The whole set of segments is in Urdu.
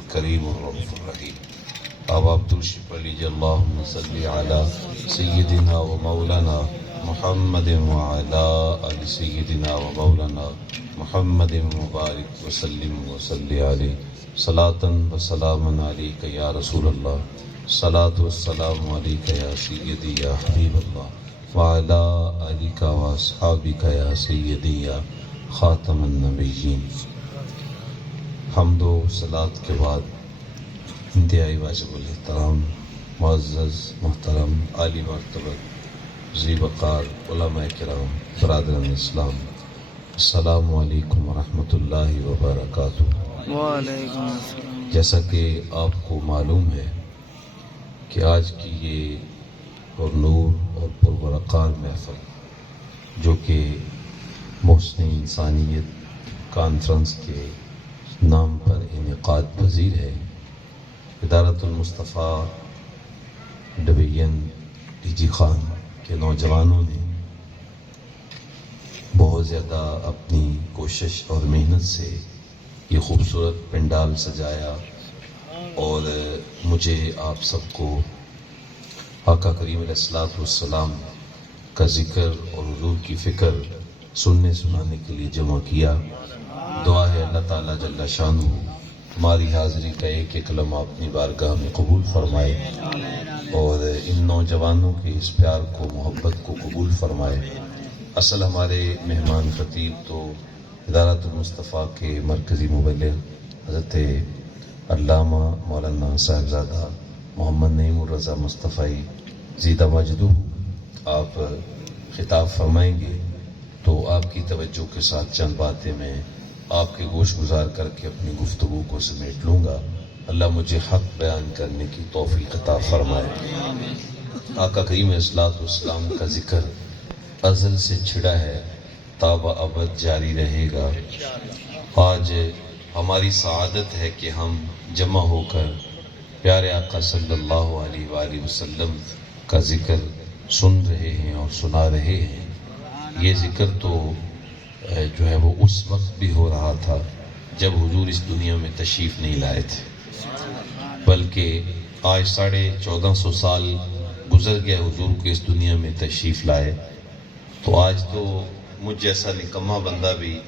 الكريم الرؤوف الرحيم. اب آپ درشی پڑھ لیجیے اللہم صلی علی سیدنا و مولانا محمد وعلی آل سیدنا و مولانا محمد مبارک وسلم وصلی علیہ صلاۃ و سلام علیک یا رسول اللہ، صلاۃ و السلام علیک یا سیدی یا حبیب اللہ وعلی آلک و اصحابک یا سیدی یا خاتم النبیین۔ حمد و صلاۃ کے بعد انتہائی واجب الاحترام معزز محترم عالی مرتبت ذی وقار علماء کرام برادران اسلام، السلام علیکم ورحمۃ اللہ وبرکاتہ۔ وعلیکم السلام۔ جیسا کہ آپ کو معلوم ہے کہ آج کی یہ پر نور اور پروقار محفل جو کہ محسن انسانیت کانفرنس کے نام پر انعقاد پذیر ہے، ادارت المصطفیٰ ڈویژن ڈی جی خان کے نوجوانوں نے بہت زیادہ اپنی کوشش اور محنت سے یہ خوبصورت پنڈال سجایا اور مجھے آپ سب کو آقا کریم علیہ الصلوۃ والسلام کا ذکر اور حضور کی فکر سننے سنانے کے لیے جمع کیا۔ دعا ہے اللہ تعالیٰ جل شانہ ہماری حاضری کا ایک ایک لمحہ اپنی بارگاہ میں قبول فرمائے اور ان نوجوانوں کے اس پیار کو محبت کو قبول فرمائے۔ اصل ہمارے مہمان خطیب تو ادارت المصطفیٰ کے مرکزی مبلغ حضرت علامہ مولانا صاحبزادہ محمد نعیم الرضا مصطفی زیدہ مجدہ، آپ خطاب فرمائیں گے تو آپ کی توجہ کے ساتھ چند باتیں میں آپ کے گوش گزار کر کے اپنی گفتگو کو سمیٹ لوں گا۔ اللہ مجھے حق بیان کرنے کی توفیق عطا فرمائے۔ آقا کریم علیہ الصلوۃ والسلام کا ذکر ازل سے چھڑا ہے، تا ابد جاری رہے گا۔ آج ہماری سعادت ہے کہ ہم جمع ہو کر پیارے آقا صلی اللہ علیہ وآلہ وسلم کا ذکر سن رہے ہیں اور سنا رہے ہیں۔ یہ ذکر تو جو ہے وہ اس وقت بھی ہو رہا تھا جب حضور اس دنیا میں تشریف نہیں لائے تھے، بلکہ آج 1450 سال گزر گیا حضور کو اس دنیا میں تشریف لائے، تو آج تو مجھ جیسا نکما بندہ بھی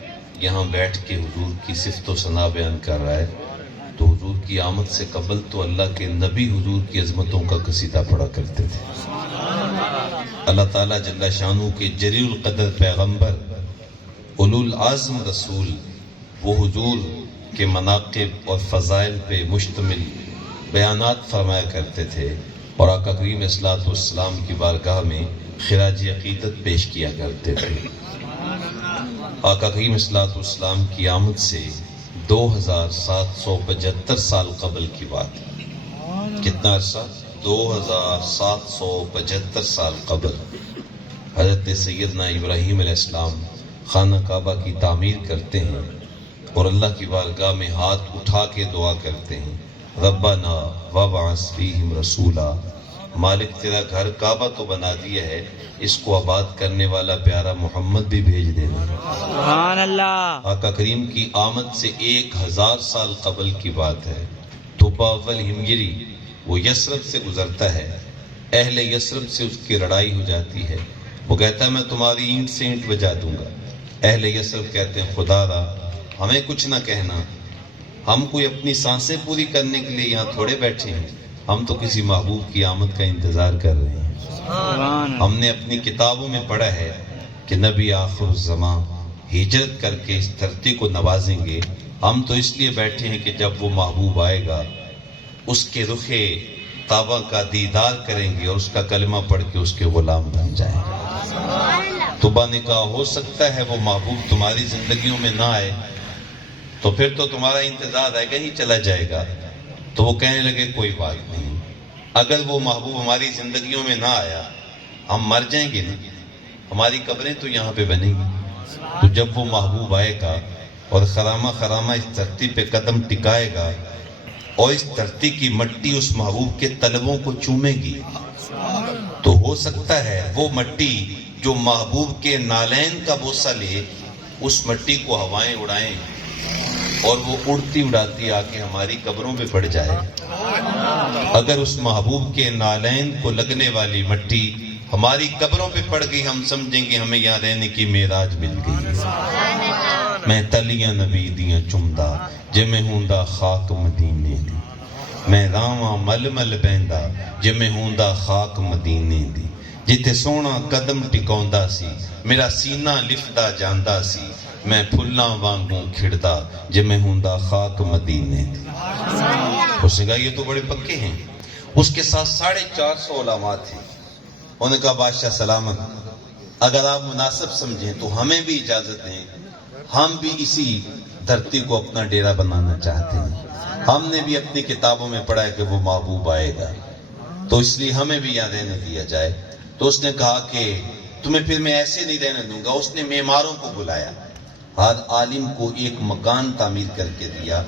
یہاں بیٹھ کے حضور کی صفت و ثنا بیان کر رہا ہے، تو حضور کی آمد سے قبل تو اللہ کے نبی حضور کی عظمتوں کا قصیدہ پڑھا کرتے تھے۔ اللہ تعالیٰ جل شانہ کے جلیل القدر پیغمبر اولو العزم رسول وہ حضور کے مناقب اور فضائل پہ مشتمل بیانات فرمایا کرتے تھے اور آقا کریم علیہ الصلوۃ والسلام کی بارگاہ میں خراج عقیدت پیش کیا کرتے تھے۔ آقا کریم علیہ الصلوۃ والسلام کی آمد سے 2775 سال قبل کی بات ہے۔ کتنا عرصہ؟ 2775 سال قبل حضرت سیدنا ابراہیم علیہ السلام خانہ کعبہ کی تعمیر کرتے ہیں اور اللہ کی بارگاہ میں ہاتھ اٹھا کے دعا کرتے ہیں، ربنا وابعث فیہم رسولا، مالک تیرا گھر کعبہ تو بنا دیا ہے، اس کو آباد کرنے والا پیارا محمد بھی بھیج دینا۔ سبحان اللہ۔ آقا کریم کی آمد سے 1000 سال قبل کی بات ہے۔ توبہ اول ہمگیری وہ یثرب سے گزرتا ہے، اہل یثرب سے اس کی لڑائی ہو جاتی ہے، وہ کہتا ہے میں تمہاری اینٹ سے اینٹ بجا دوں گا۔ اہل یثرب کہتے ہیں خدا را ہمیں کچھ نہ کہنا، ہم کوئی اپنی سانسیں پوری کرنے کے لیے یہاں تھوڑے بیٹھے ہیں، ہم تو کسی محبوب کی آمد کا انتظار کر رہے ہیں۔ ہم نے اپنی کتابوں میں پڑھا ہے کہ نبی آخر الزمان ہجرت کر کے اس دھرتی کو نوازیں گے، ہم تو اس لیے بیٹھے ہیں کہ جب وہ محبوب آئے گا اس کے رخ طابہ کا دیدار کریں گے اور اس کا کلمہ پڑھ کے اس کے غلام بن جائیں گے۔ توبہ نے کہا ہو سکتا ہے وہ محبوب تمہاری زندگیوں میں نہ آئے تو پھر تو تمہارا انتظار رہ ہی چلا جائے گا۔ تو وہ کہنے لگے کوئی بات نہیں، اگر وہ محبوب ہماری زندگیوں میں نہ آیا ہم مر جائیں گے نا، ہماری قبریں تو یہاں پہ بنیں گی، تو جب وہ محبوب آئے گا اور خرامہ خرامہ اس دھرتی پہ قدم ٹکائے گا اور اس دھرتی کی مٹی اس محبوب کے طلبوں کو چومے گی، تو ہو سکتا ہے وہ مٹی جو محبوب کے نالین کا بوسہ لے اس مٹی کو ہوائیں اڑائیں اور وہ اڑتی اڑاتی آ کے ہماری قبروں پہ پڑ جائے. اگر اس محبوب کے نالین کو لگنے والی مٹی ہماری قبروں پہ پڑ گئی، ہم سمجھیں گے ہمیں یہاں رہنے کی معراج مل گئی. میں تلیاں نبی دیاں چمدا جے میں ہوندا خاک مدینے دی، میں راواں مل مل بہندا جے میں ہوندا خاک مدینے دی. جتے سونا قدم ٹکاوندا سی میرا سینہ لفدا جاندا سی، میں پھلاں وانگوں کھڑدا جے میں ہوندا خاک مدینے دی. اس نے کہا یہ تو بڑے پکے ہیں. اس کے ساتھ 450 علماء تھے. انہوں نے کہا بادشاہ سلامت، اگر آپ مناسب سمجھیں تو ہمیں بھی اجازت دیں، ہم بھی اسی دھرتی کو اپنا ڈیرا بنانا چاہتے ہیں. ہم نے بھی اپنی کتابوں میں پڑھا ہے کہ وہ محبوب آئے گا، تو اس لیے ہمیں بھی یہاں رہنے دیا جائے. تو اس نے کہا کہ تمہیں پھر میں ایسے نہیں رہنے دوں گا. اس نے معماروں کو بلایا، ہر عالم کو ایک مکان تعمیر کر کے دیا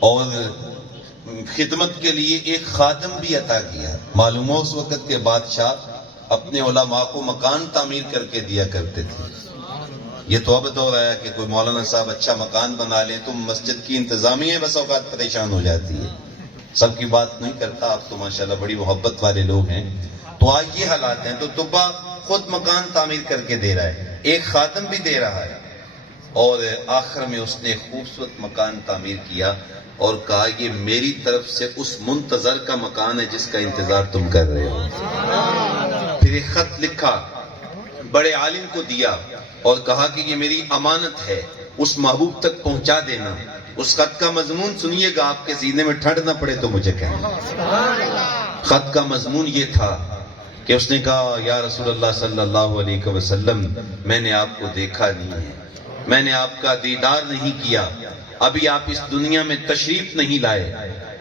اور خدمت کے لیے ایک خادم بھی عطا کیا. معلوم ہو اس وقت کے بادشاہ اپنے علماء کو مکان تعمیر کر کے دیا کرتے تھے. یہ تو اب دور آیا کہ کوئی مولانا صاحب اچھا مکان بنا لیں تو مسجد کی انتظامیہ بس اوقات پریشان ہو جاتی ہے. سب کی بات نہیں کرتا، آپ تو ماشاءاللہ بڑی محبت والے لوگ ہیں. تو آج یہ حالات ہیں. تو طبا خود مکان تعمیر کر کے دے رہا ہے، ایک خادم بھی دے رہا ہے، اور آخر میں اس نے خوبصورت مکان تعمیر کیا اور کہا یہ میری طرف سے اس منتظر کا مکان ہے جس کا انتظار تم کر رہے ہو. پھر ایک خط لکھا، بڑے عالم کو دیا اور کہا کہ یہ میری امانت ہے، اس محبوب تک پہنچا دینا. اس خط کا مضمون سنیے گا، آپ کے سینے میں ٹھنڈ نہ پڑے تو مجھے کہنا. خط کا مضمون یہ تھا کہ اس نے کہا یا رسول اللہ صلی اللہ علیہ وسلم، میں نے آپ کو دیکھا نہیں ہے، میں نے آپ کا دیدار نہیں کیا، ابھی آپ اس دنیا میں تشریف نہیں لائے،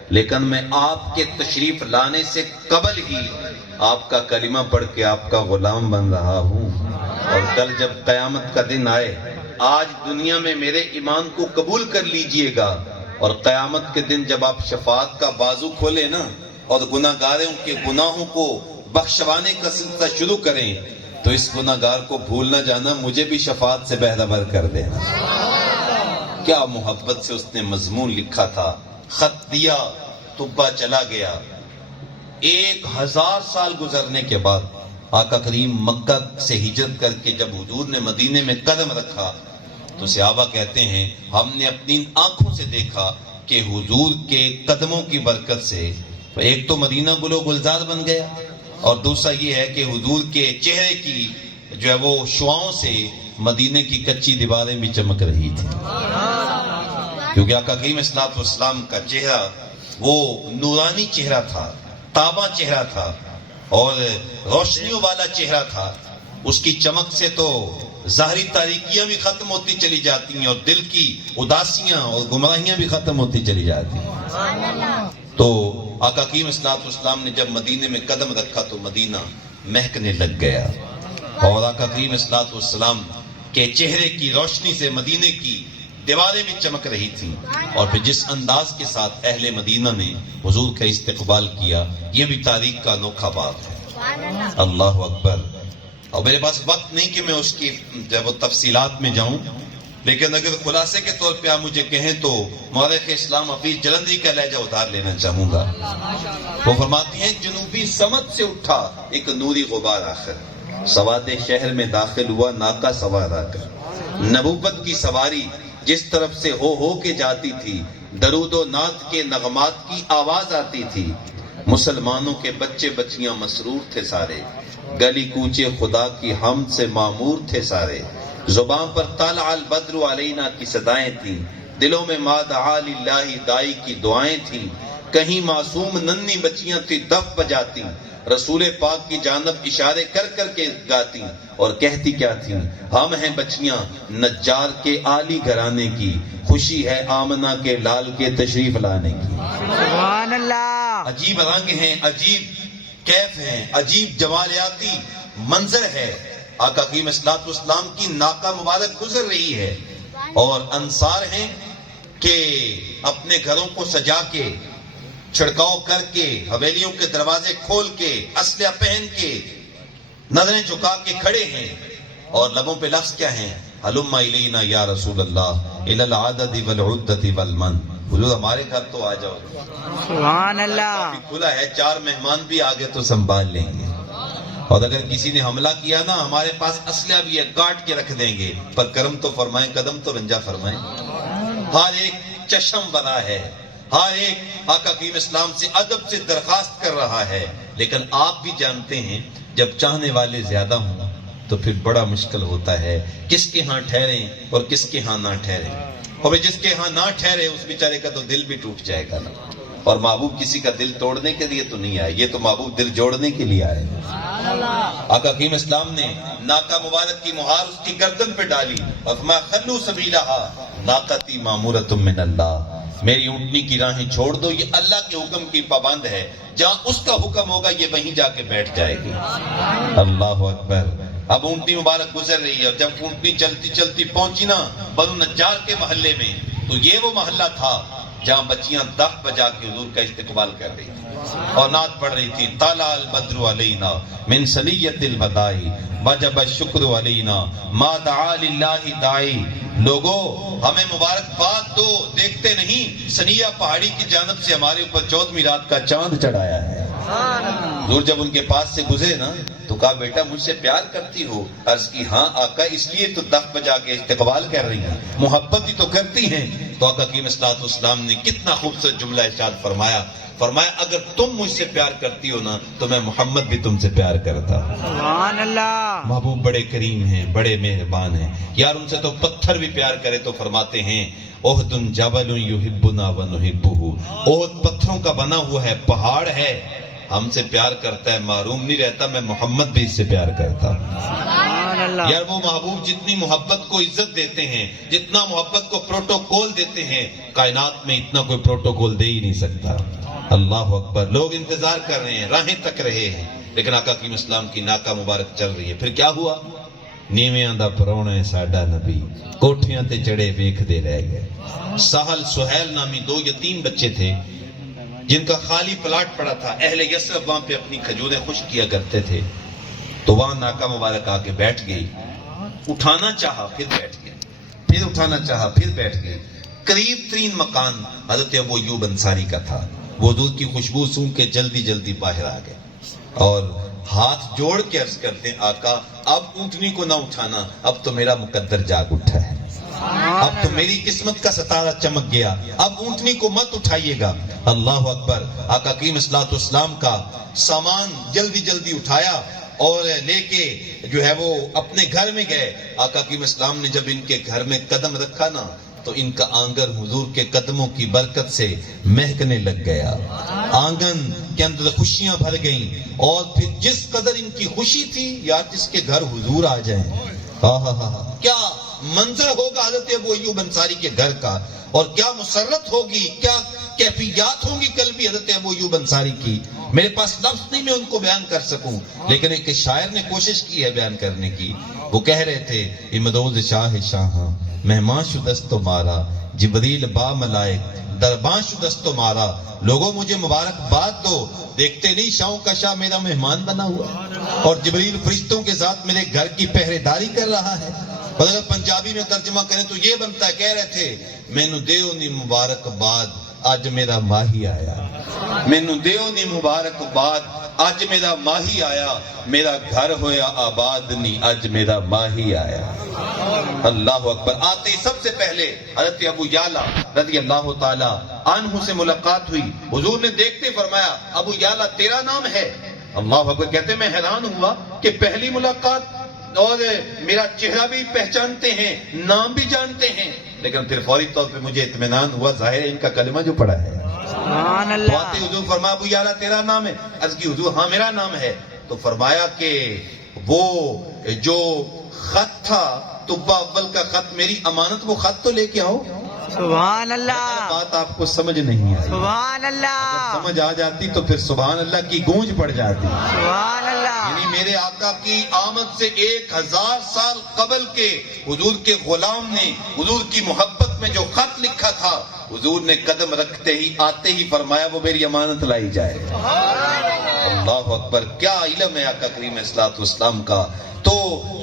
لیکن میں آپ کے تشریف لانے سے قبل ہی آپ کا کلمہ پڑھ کے آپ کا غلام بن رہا ہوں. اور کل جب قیامت کا دن آئے، آج دنیا میں میرے ایمان کو قبول کر لیجئے گا، اور قیامت کے دن جب آپ شفاعت کا بازو کھولے نا اور گناہگاروں کے گناہوں کو بخشوانے کا سلسلہ شروع کریں، تو اس گناہگار کو بھول نہ جانا، مجھے بھی شفاعت سے بہربر کر دینا. کیا محبت سے اس نے مضمون لکھا تھا. خط دیا، طبا چلا گیا. 1000 سال گزرنے کے بعد آقا کریم مکہ سے ہجرت کر کے جب حضور نے مدینے میں قدم رکھا تو صحابہ کہتے ہیں ہم نے اپنی آنکھوں سے دیکھا کہ حضور کے قدموں کی برکت سے ایک تو مدینہ گلو گلزار بن گیا، اور دوسرا یہ ہے کہ حضور کے چہرے کی جو ہے وہ شعاؤں سے مدینے کی کچی دیواریں بھی چمک رہی تھی. کیونکہ آقا کریم صلی اللہ علیہ وسلم کا چہرہ وہ نورانی چہرہ تھا، تاباں چہرہ تھا اور روشنیوں والا چہرہ تھا. اس کی چمک سے تو ظاہری تاریکیاں بھی ختم ہوتی چلی جاتی ہیں اور دل کی اداسیاں اور گمراہیاں بھی ختم ہوتی چلی جاتی ہیں. تو آقا کریم صلی اللہ علیہ وسلم نے جب مدینے میں قدم رکھا تو مدینہ مہکنے لگ گیا، اور آقا کریم صلی اللہ علیہ وسلم کے چہرے کی روشنی سے مدینے کی دیواریں بھی چمک رہی تھیں. اور پھر جس انداز کے ساتھ اہل مدینہ نے حضور کا استقبال کیا، یہ بھی تاریخ کا انوکھا باب ہے. اللہ اکبر. اور میرے پاس وقت نہیں کہ میں اس کی جب وہ تفصیلات میں جاؤں، لیکن اگر خلاصے کے طور پہ آپ مجھے کہیں تو مورخ اسلام حفیظ جلندری کا لہجہ ادھار لینا چاہوں گا. وہ فرماتے ہیں جنوبی سمت سے اٹھا ایک نوری غبار آخر، سواد شہر میں داخل ہوا ناکا سوار آ کر. نبوت کی سواری جس طرف سے ہو کے جاتی تھی، درود و نعت کے نغمات کی آواز آتی تھی. مسلمانوں کے بچے بچیاں مسرور تھے سارے، گلی کوچے خدا کی حمد سے معمور تھے سارے. زبان پر طلع البدر علینا کی صدائیں تھیں، دلوں میں ما دعا للہ دائی کی دعائیں تھیں. کہیں معصوم ننھی بچیاں تھی دف بجاتی، رسول پاک کی جانب اشارے کر کر کے گاتی، اور کہتی کیا تھیں، ہم ہیں بچیاں نجار کے عالی گھرانے کی، خوشی ہے آمنہ کے لال کے تشریف لانے کی. سبحان اللہ. عجیب رنگ ہیں، عجیب کیف ہیں، عجیب جمالیاتی منظر ہے. آقا کریم صلی اللہ علیہ وسلم کی ناقہ مبارک گزر رہی ہے، اور انصار ہیں کہ اپنے گھروں کو سجا کے، چھڑکاؤ کر کے، حویلیوں کے دروازے کھول کے، اسلحہ پہن کے، نظریں جھکا کے کھڑے ہیں، اور لبوں پہ لفظ کیا ہیں، ہلم الینا یا رسول اللہ الی العدد والعدۃ والمن، حضور ہمارے گھر تو آ جاؤ، سبحان اللہ، کافی کھلا ہے، 4 مہمان بھی آگے تو سنبھال لیں گے، اور اگر کسی نے حملہ کیا نا ہمارے پاس اسلحہ بھی ہے، کاٹ کے رکھ دیں گے، پر کرم تو فرمائیں، قدم تو رنجا فرمائیں۔ ہر ایک چشم بنا ہے، ہر ایک آقا کریم اسلام سے ادب سے درخواست کر رہا ہے، لیکن آپ بھی جانتے ہیں جب چاہنے والے زیادہ ہوں تو پھر بڑا مشکل ہوتا ہے کس کے ہاں ٹھہریں اور کس کے ہاں نہ ٹھہریں، اور جس کے ہاں نہ ٹھہرے اس بیچارے کا تو دل بھی ٹوٹ جائے گا نا، اور محبوب کسی کا دل توڑنے کے لیے تو نہیں آئے، یہ تو محبوب دل جوڑنے کے لیے آئے۔ آقا کریم اسلام نے ناکہ مبارک کی مہار اس کی گردن پہ ڈالی اور فرمایا خلو سبیلہا ناقتی مامورۃ من اللہ، میری اونٹنی کی راہیں چھوڑ دو، یہ اللہ کے حکم کی پابند ہے، جہاں اس کا حکم ہوگا یہ وہیں جا کے بیٹھ جائے گی۔ اللہ اکبر۔ اب اونٹنی مبارک گزر رہی ہے، اور جب اونٹنی چلتی چلتی پہنچی نا بنو نجار کے محلے میں، تو یہ وہ محلہ تھا جہاں بچیاں دف بجا کے حضور کا استقبال کر رہی تھی اور نعت پڑھ رہی تھی، طلع البدر علینا من ثنیۃ الوداع وجب الشکر علینا ما دعا للہ داعی، لوگو ہمیں مبارکباد دو، دیکھتے نہیں سنیہ پہاڑی کی جانب سے ہمارے اوپر 14ویں رات کا چاند چڑھایا ہے۔ حضور جب ان کے پاس سے گزرے نا تو کہا بیٹا مجھ سے پیار کرتی ہو؟ عرض کی ہاں آقا، اس لیے تو دف بجا کے استقبال کر رہی ہیں، محبت ہی تو کرتی ہیں۔ تو آقا کریم صلی اللہ علیہ وسلم نے کتنا خوبصورت جملہ ارشاد فرمایا، فرمایا اگر تم مجھ سے پیار کرتی ہو نا تو میں محمد بھی تم سے پیار کرتا۔ سبحان اللہ، محبوب بڑے کریم ہیں، بڑے مہربان ہیں یار، ان سے تو پتھر بھی پیار کرے تو فرماتے ہیں احد جبل یحبنا ونحبہ، احد پتھروں کا بنا ہوا ہے، پہاڑ ہے، ہم سے پیار کرتا ہے، معروم نہیں رہتا، میں محمد بھی اس سے پیار کرتا۔ سبحان اللہ، یار وہ محبوب جتنی محبت کو عزت دیتے ہیں، جتنا محبت کو پروٹوکول دیتے ہیں، کائنات میں اتنا کوئی پروٹوکول دے ہی نہیں سکتا۔ اللہ اکبر۔ لوگ انتظار کر رہے ہیں، راہیں تک رہے ہیں، لیکن آقا کریم اسلام کی ناکہ مبارک چل رہی ہے۔ پھر کیا ہوا؟ نیویاں دا پرونا ہے ساڈا نبی، کوٹھیاں تے چڑھے ویکھدے رہ گئے۔ سہل سہیل نامی 2 یتیم بچے تھے جن کا خالی پلاٹ پڑا تھا، اہل یثرب وہاں پہ اپنی کھجوریں خشک کیا کرتے تھے، تو وہاں ناکہ مبارک آ کے بیٹھ گئی، اٹھانا چاہا پھر بیٹھ گئے، پھر اٹھانا چاہا پھر بیٹھ گئے۔ قریب ترین مکان حضرت ابو ایوب انصاری کا تھا، وہ دودھ کی خوشبو سونگھ کے جلدی جلدی باہر آ گئے اور ہاتھ جوڑ کے عرض کرتے ہیں آقا اب اونٹنی کو نہ اٹھانا، اب تو میرا مقدر جاگ اٹھا ہے، اب تو میری قسمت کا ستارہ چمک گیا، اب اونٹنی کو مت اٹھائیے گا۔ اللہ اکبر۔ آقا کریم صلی اللہ علیہ وسلم کا سامان جلدی جلدی اٹھایا اور لے کے جو ہے وہ اپنے گھر میں گئے۔ آقا کریم اسلام نے جب ان کے گھر میں قدم رکھا نا تو ان کا آنگن حضور کے قدموں کی برکت سے مہکنے لگ گیا، آنگن کے اندر خوشیاں بھر گئیں، اور پھر جس قدر ان کی خوشی تھی یار جس کے گھر حضور آ جائیں، کیا منظر ہوگا حضرت ابو ایوب انصاری کے گھر کا، اور کیا مسرت ہوگی، کیا کیفیات ہوں گی قلبی حضرت ابو ایوب انصاری کی، میرے پاس لفظ نہیں میں ان کو بیان کر سکوں، لیکن ایک شاعر نے کوشش کی ہے بیان کرنے کی۔ وہ کہہ رہے تھے امدوز شاہ شاہاں مہمان شدست مارا، جبریل با ملائک دربان شدست مارا، لوگوں مجھے مبارکباد دو، دیکھتے نہیں شاہوں کا شاہ میرا مہمان بنا ہوا اور جبریل فرشتوں کے ساتھ میرے گھر کی پہرے داری کر رہا ہے۔ اور اگر پنجابی میں ترجمہ کریں تو یہ بنتا ہے، کہہ رہے تھے مینو دیو نی مبارکباد اج میرا ماہی آیا، مینو دیو نی مبارکباد اج میرا ماہی آیا، میرا گھر ہویا آباد نی اج میرا ماہی آیا۔ اللہ اکبر۔ آتے سب سے پہلے حضرت ابو یعلا رضی اللہ تعالی عنہ سے ملاقات ہوئی، حضور نے دیکھتے فرمایا ابو یعلا تیرا نام ہے؟ اللہ اکبر۔ کہتے میں حیران ہوا کہ پہلی ملاقات اور میرا چہرہ بھی پہچانتے ہیں، نام بھی جانتے ہیں، لیکن پھر فوری طور پہ مجھے اطمینان ہوا ظاہر ہے ان کا کلمہ جو پڑھا ہے۔ سبحان اللہ۔ تو حضور فرمایا ابو یعلا تیرا نام ہے؟ عرض کی حضور ہاں میرا نام ہے۔ تو فرمایا کہ وہ جو خط تھا طب اول کا خط، میری امانت، وہ خط تو لے کے آؤ۔ سبحان اللہ، بات آپ کو سمجھ نہیں آئی، سبحان اللہ، سمجھ آ جاتی تو پھر سبحان اللہ کی گونج پڑ جاتی۔ سبحان اللہ۔ یعنی میرے آقا کی آمد سے 1000 سال قبل کے حضور کے غلام نے حضور کی محبت میں جو خط لکھا تھا، حضور نے قدم رکھتے ہی آتے ہی فرمایا وہ میری امانت لائی جائے۔ اللہ اکبر۔ کیا علم ہے آقا کریم صلی اللہ علیہ وسلم کا۔ تو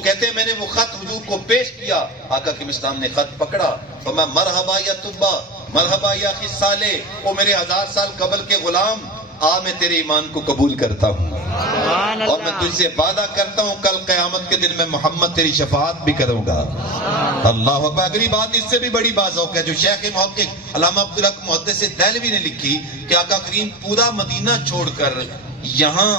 کہتے ہیں میں نے وہ خط حضور کو پیش کیا، آقا کے اسلام نے خط پکڑا، فرمایا مرحبا یا تبا، مرحبا یا اخی صالح، او میرے 1000 سال قبل کے غلام، آ میں تیرے ایمان کو قبول کرتا ہوں، سبحان اور میں تجھ سے وعدہ کرتا ہوں کل قیامت کے دن میں محمد تیری شفاعت بھی کروں گا۔ اللہ اکبر۔ اگلی بات اس سے بھی بڑی بازوق ہے جو شیخ محقق علامہ عبدالحق محدث دہلوی نے لکھی کہ آقا کریم پورا مدینہ چھوڑ کر یہاں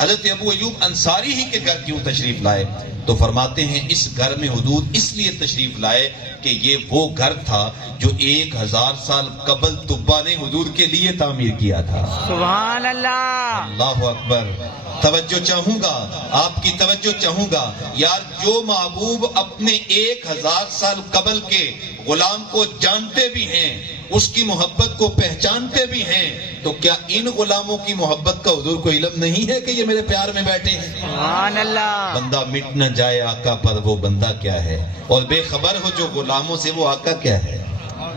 حضرت ابو ایوب انصاری ہی کے گھر کیوں تشریف لائے؟ تو فرماتے ہیں اس گھر میں حضور اس لیے تشریف لائے کہ یہ وہ گھر تھا جو 1000 سال قبل طبا نے حضور کے لیے تعمیر کیا تھا۔ سبحان اللہ۔ اللہ اکبر۔ توجہ چاہوں گا، آپ کی توجہ چاہوں گا، یار جو محبوب اپنے 1000 سال قبل کے غلام کو جانتے بھی ہیں، اس کی محبت کو پہچانتے بھی ہیں، تو کیا ان غلاموں کی محبت کا حضور کو علم نہیں ہے کہ یہ میرے پیار میں بیٹھے ہیں؟ سبحان اللہ۔ بندہ مٹ نہ جائے آقا پر وہ بندہ کیا ہے، اور بے خبر ہو جو غلاموں سے وہ آقا کیا ہے۔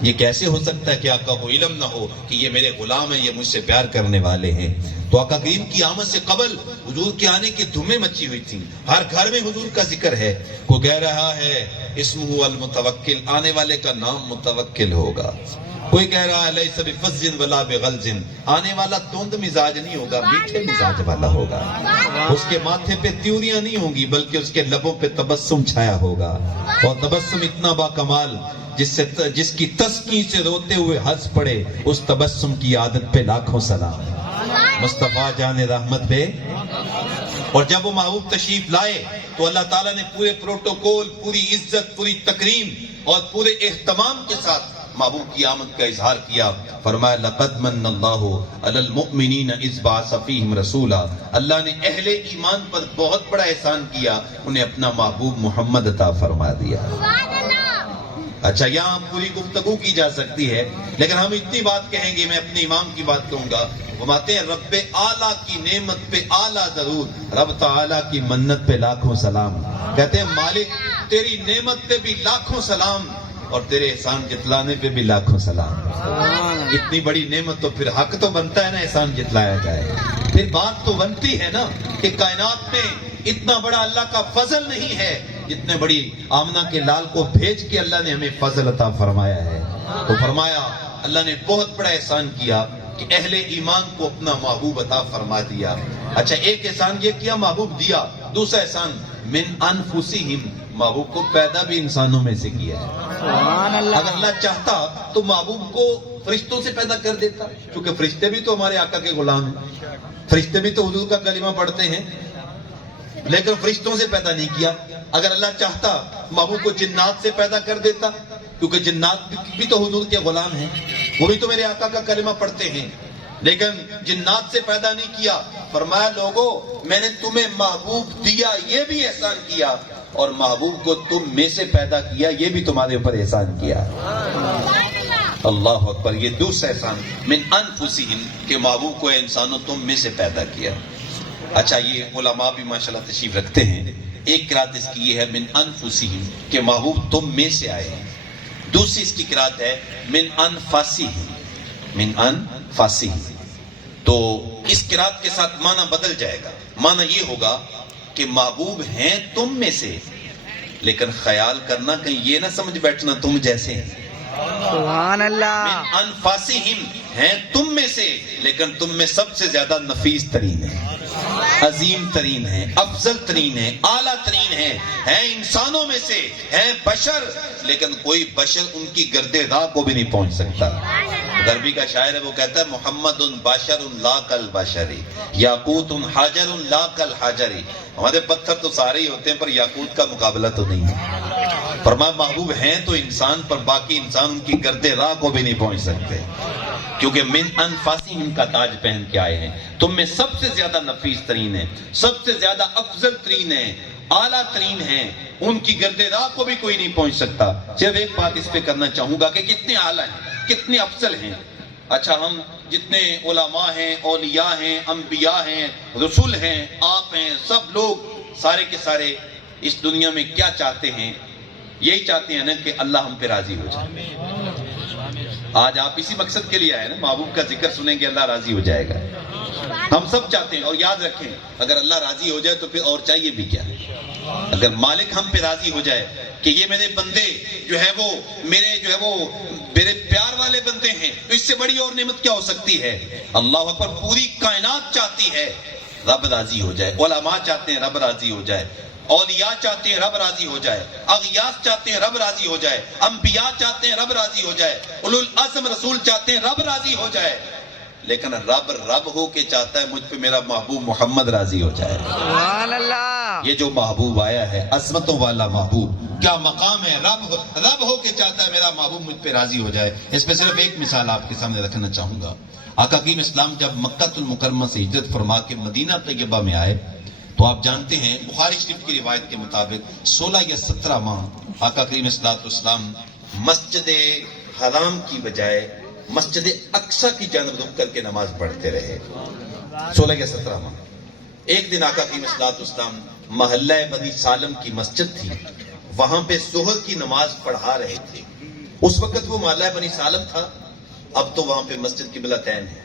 یہ کیسے ہو سکتا ہے کہ آقا کو علم نہ ہو کہ یہ میرے غلام ہیں، یہ مجھ سے پیار کرنے والے ہیں؟ تو آقا کریم کی آمد سے قبل حضور کے آنے کی دھومیں مچی ہوئی تھیں، ہر گھر میں حضور کا ذکر ہے۔ کوئی کہہ رہا ہے اسمہ المتوکل، آنے والے کا نام متوکل ہوگا۔ کوئی کہہ رہا ہے لیس بفظ ولا بغلظ، آنے والا توند مزاج نہیں ہوگا، میٹھے مزاج والا ہوگا۔ اس کے ماتھے پہ تیوریاں نہیں ہوں گی بلکہ اس کے لبوں پہ تبسم چھایا ہوگا، اور تبسم اتنا با کمال جس کی تسکین سے روتے ہوئے ہنس پڑے، اس تبسم کی عادت پہ لاکھوں سلام۔ مصطفیٰ جان رحمت پہ۔ اور جب وہ محبوب تشریف لائے تو اللہ تعالیٰ نے پورے پروٹوکول، پوری عزت، پوری تکریم اور پورے اہتمام کے ساتھ محبوب کی آمد کا اظہار کیا۔ فرمایا لقد من اللہ علی المؤمنین اذ بعث فیہم رسولا، اللہ نے اہل ایمان پر بہت بڑا احسان کیا، انہیں اپنا محبوب محمد عطا فرما دیا۔ اچھا یہاں پوری گفتگو کی جا سکتی ہے، لیکن ہم اتنی بات کہیں گے، میں اپنے امام کی بات کہوں گا۔ فرماتے ہیں رب اعلیٰ کی نعمت پہ اعلیٰ درود، رب تعالیٰ کی منت پہ لاکھوں سلام۔ کہتے ہیں مالک تیری نعمت پہ بھی لاکھوں سلام، اور تیرے احسان جتلانے پہ بھی لاکھوں سلام۔ اتنی بڑی نعمت تو پھر حق تو بنتا ہے نا احسان جتلایا جائے، پھر بات تو بنتی ہے نا کہ کائنات میں اتنا بڑا اللہ کا فضل نہیں ہے جتنے بڑی آمنہ کے لال کو بھیج کے اللہ نے ہمیں فضل عطا فرمایا ہے۔ تو فرمایا اللہ نے بہت بڑا احسان کیا کہ اہل ایمان کو اپنا محبوب عطا فرما دیا۔ اچھا ایک احسان یہ کیا محبوب دیا، دوسرا احسان من انفسہم، محبوب کو پیدا بھی انسانوں میں سے کیا ہے۔ سبحان اللہ۔ اگر اللہ چاہتا تو محبوب کو فرشتوں سے پیدا کر دیتا، کیونکہ فرشتے بھی تو ہمارے آقا کے غلام ہیں، فرشتے بھی تو حضور کا کلمہ پڑھتے ہیں، لیکن فرشتوں سے پیدا نہیں کیا۔ اگر اللہ چاہتا محبوب کو جنات سے پیدا کر دیتا، کیونکہ جنات بھی تو حضور کے غلام ہیں، وہ بھی تو میرے آقا کا کلمہ پڑھتے ہیں، لیکن جنات سے پیدا نہیں کیا۔ فرمایا لوگو میں نے تمہیں محبوب دیا، یہ بھی احسان کیا، اور محبوب کو تم میں سے پیدا کیا، یہ بھی تمہارے اوپر احسان کیا۔ اللہ اکبر۔ یہ دوسرا احسان من انفسہم کہ محبوب کو انسانوں تم میں سے پیدا کیا۔ اچھا یہ علماء بھی ماشاءاللہ تشریف رکھتے ہیں، ایک قرات اس کی یہ ہے من انفسہم کہ محبوب تم میں سے آئے ہیں، دوسری اس کی قرات ہے من انفسہم، من انفسہم۔ تو اس قرات کے ساتھ معنی بدل جائے گا، معنی یہ ہوگا کہ محبوب ہیں تم میں سے، لیکن خیال کرنا کہیں یہ نہ سمجھ بیٹھنا تم جیسے ہیں۔ سبحان اللہ۔ من انفسہم ہیں تم میں سے، لیکن تم میں سب سے زیادہ نفیس ترین ہے، عظیم ترین ہے، افضل ترین ہے، اعلیٰ ترین ہے انسانوں میں سے، ہیں بشر، لیکن کوئی بشر ان کی گرد راہ کو بھی نہیں پہنچ سکتا۔ غربی کا شاعر ہے وہ کہتا ہے محمد بشر لا کل بشری، یاقوت حجر لا کل حجری، ہمارے پتھر تو سارے ہی ہوتے ہیں پر یاقوت کا مقابلہ تو نہیں ہے۔ فرمایا محبوب ہیں تو انسان پر باقی انسان ان کی گرد راہ کو بھی نہیں پہنچ سکتے، کیونکہ من انفسہم کا تاج پہن کے آئے ہیں، تم میں سب سے زیادہ نفیس ترین ہے، سب سے زیادہ افضل ترین ہے، اعلیٰ ترین ہے، ان کی گرد راہ کو بھی کوئی نہیں پہنچ سکتا۔ صرف ایک بات اس پہ کرنا چاہوں گا کہ کتنے اعلیٰ ہیں، کتنے افضل ہیں۔ اچھا ہم جتنے علماء ہیں، اولیاء ہیں، انبیاء ہیں، رسول ہیں، آپ ہیں، سب لوگ سارے کے سارے اس دنیا میں کیا چاہتے ہیں؟ یہی چاہتے ہیں نا کہ اللہ ہم پہ راضی ہو جائے۔ آج آپ اسی مقصد کے لیے آئے نا، محبوب کا ذکر سنیں گے اللہ راضی ہو جائے گا، ہم سب چاہتے ہیں۔ اور یاد رکھیں اگر اللہ راضی ہو جائے تو پھر اور چاہیے بھی کیا؟ اگر مالک ہم پہ راضی ہو جائے کہ یہ میرے بندے جو ہے وہ میرے پیار والے بندے ہیں، تو اس سے بڑی اور نعمت کیا ہو سکتی ہے؟ اللہ اکبر. پوری کائنات چاہتی ہے رب راضی ہو جائے، علماء چاہتے ہیں رب راضی ہو جائے، اولیاء چاہتے ہیں رب راضی ہو جائے، اغیاث چاہتے ہیں رب راضی ہو جائے، انبیاء چاہتے ہیں رب راضی ہو جائے، اولو العزم رسول چاہتے ہیں رب راضی ہو جائے. لیکن رب ہو کے چاہتا ہے مجھ پہ میرا محبوب محمد راضی ہو جائے. سبحان اللہ. یہ جو محبوب آیا ہے عظمتوں والا محبوب، کیا مقام ہے. رب ہو کے چاہتا ہے میرا محبوب مجھ پہ راضی ہو جائے. اس پہ صرف ایک مثال آپ کے سامنے رکھنا چاہوں گا. آقا کریم اسلام جب مکہ المکرمہ سے ہجرت فرما کے مدینہ طیبہ میں آئے تو آپ جانتے ہیں بخاری شریف کی روایت کے مطابق 16 یا 17 ماہ آقا کریم اسلام مسجد حرام کی بجائے مسجد اقصی کی جانب رخ کر کے نماز پڑھتے رہے. 16 یا 17 ماہ. ایک دن آقا کریم اسلام محلہ بنی سالم کی مسجد تھی، وہاں پہ ظہر کی نماز پڑھا رہے تھے. اس وقت وہ محلہ بنی سالم تھا، اب تو وہاں پہ مسجد قبلتین ہے.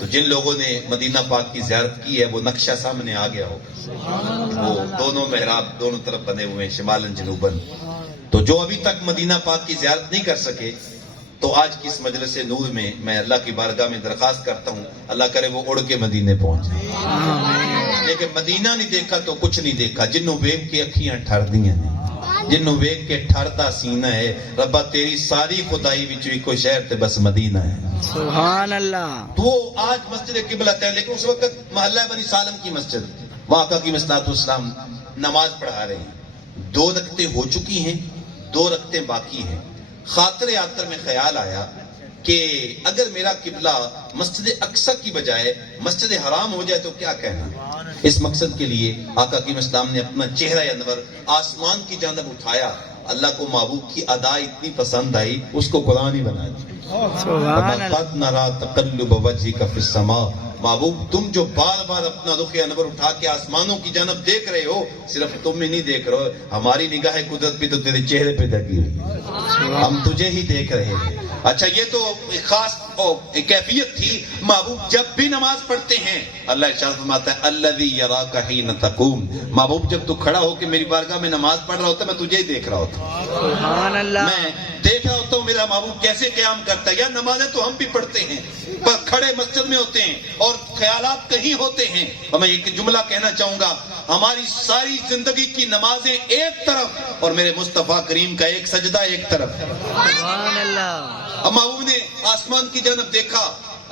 تو جن لوگوں نے مدینہ پاک کی زیارت کی ہے وہ نقشہ سامنے آ گیا ہوگا. وہ دونوں محراب دونوں طرف بنے ہوئے ہیں شمالن جنوبن. تو جو ابھی تک مدینہ پاک کی زیارت نہیں کر سکے تو آج کی اس مجلس نور میں اللہ کی بارگاہ میں درخواست کرتا ہوں اللہ کرے وہ اڑ کے مدینے پہنچے. لیکن مدینہ نہیں دیکھا تو کچھ نہیں دیکھا. جنوں ویگ کے اکھیاں ٹھر دیاں نے، جنوں ویگ کے ٹھردا سینہ ہے. ربا تیری ساری خدائی وچ بھی کوئی شہر تے بس مدینہ ہے. سبحان اللہ. تو آج مسجد قبلتین، لیکن اس وقت محلہ بنی سالم کی مسجد، وہاں آقا کی اسلام نماز پڑھا رہے ہیں. 2 رکعتیں ہو چکی ہیں، 2 رکعتیں باقی ہیں. خاطر آتر میں خیال آیا کہ اگر میرا قبلہ مسجد اقصی کی بجائے مسجد حرام ہو جائے تو کیا کہنا. اس مقصد کے لیے آقا کی اسلام نے اپنا چہرہ انور آسمان کی جانب اٹھایا. اللہ کو محبوب کی ادا اتنی پسند آئی اس کو قرآن ہی بنا دیا. سبحان اللہ. قد نرى تقلب وجهك في السماء. محبوب تم جو بار بار اپنا رخ انور اٹھا کے آسمانوں کی جانب دیکھ رہے ہو، صرف تم ہی نہیں دیکھ رہے ہو، ہماری نگاہ قدرت بھی تو تیرے چہرے پہ لگی ہوئی ہے، ہم تجھے ہی دیکھ رہے ہیں. اچھا یہ تو ایک خاص کیفیت تھی. محبوب جب بھی نماز پڑھتے ہیں اللہ ارشاد فرماتا ہے الذی یراک حین تقوم. محبوب جب تو کھڑا ہو کے میری بارگاہ میں نماز پڑھ رہا ہوتا میں تجھے ہی دیکھ رہا ہوتا. سبحان اللہ. میں دیکھ رہا ہوتا ہوں میرا محبوب کیسے قیام کرتا ہے. یا نمازیں تو ہم بھی پڑھتے ہیں پر کھڑے مسجد میں ہوتے ہیں اور خیالات کہیں ہوتے ہیں. اور میں ایک جملہ کہنا چاہوں گا، ہماری ساری زندگی کی نمازیں ایک طرف اور میرے مصطفیٰ کریم کا ایک سجدہ ایک طرف. سبحان اللہ. اب محبوب نے آسمان کی جانب دیکھا،